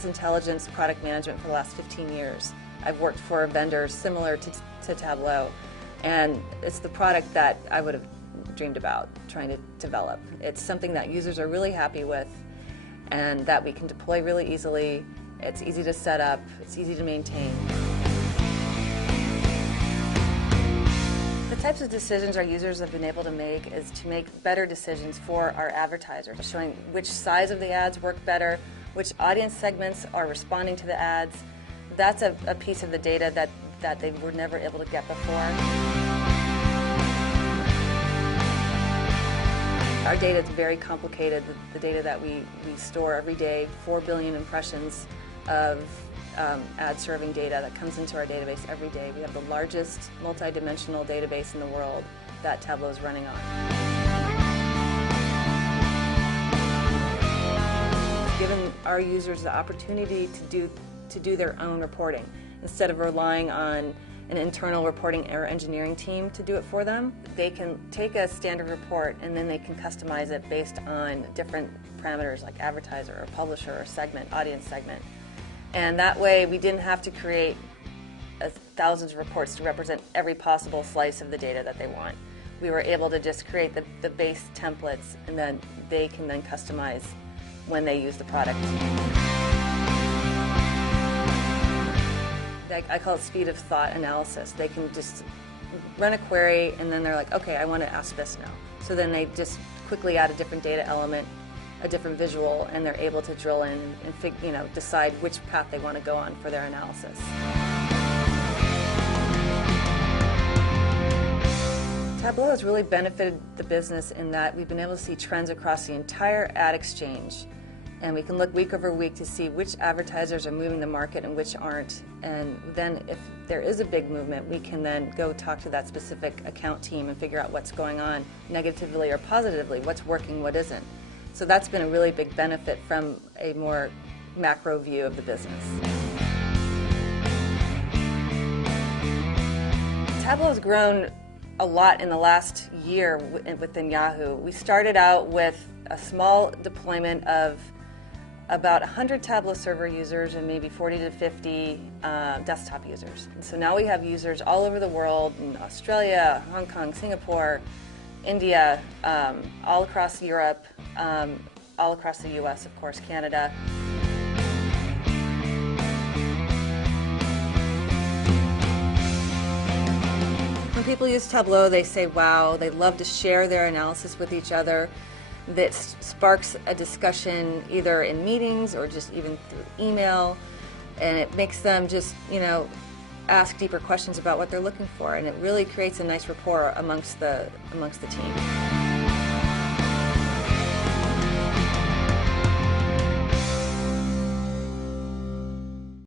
business intelligence product management for the last 15 years. I've worked for vendors similar to Tableau, and it's the product that I would have dreamed about trying to develop. It's something that users are really happy with and that we can deploy really easily. It's easy to set up, it's easy to maintain. The types of decisions our users have been able to make is to make better decisions for our advertisers, showing which size of the ads work better, which audience segments are responding to the ads. That's a piece of the data that they were never able to get before. Our data is very complicated. The data that we store every day, 4 billion impressions of ad serving data that comes into our database every day. We have the largest multi-dimensional database in the world that Tableau is running on. Given our users the opportunity to do their own reporting instead of relying on an internal reporting or engineering team to do it for them. They can take a standard report and then they can customize it based on different parameters like advertiser or publisher or segment, audience segment. And that way we didn't have to create thousands of reports to represent every possible slice of the data that they want. We were able to just create the base templates, and then they can then customize when they use the product. I call it speed of thought analysis. They can just run a query and then they're like, okay, I want to ask this now. So then they just quickly add a different data element, a different visual, and they're able to drill in and decide which path they want to go on for their analysis. Tableau has really benefited the business in that we've been able to see trends across the entire ad exchange. And we can look week over week to see which advertisers are moving the market and which aren't. And then if there is a big movement, we can then go talk to that specific account team and figure out what's going on negatively or positively, what's working, what isn't. So that's been a really big benefit from a more macro view of the business. Tableau has grown a lot in the last year within Yahoo. We started out with a small deployment of about 100 Tableau server users and maybe 40 to 50 desktop users. And so now we have users all over the world, in Australia, Hong Kong, Singapore, India, all across Europe, all across the US, of course, Canada. When people use Tableau, they say, wow, they love to share their analysis with each other. That sparks a discussion either in meetings or just even through email, and it makes them just, ask deeper questions about what they're looking for, and it really creates a nice rapport amongst the team.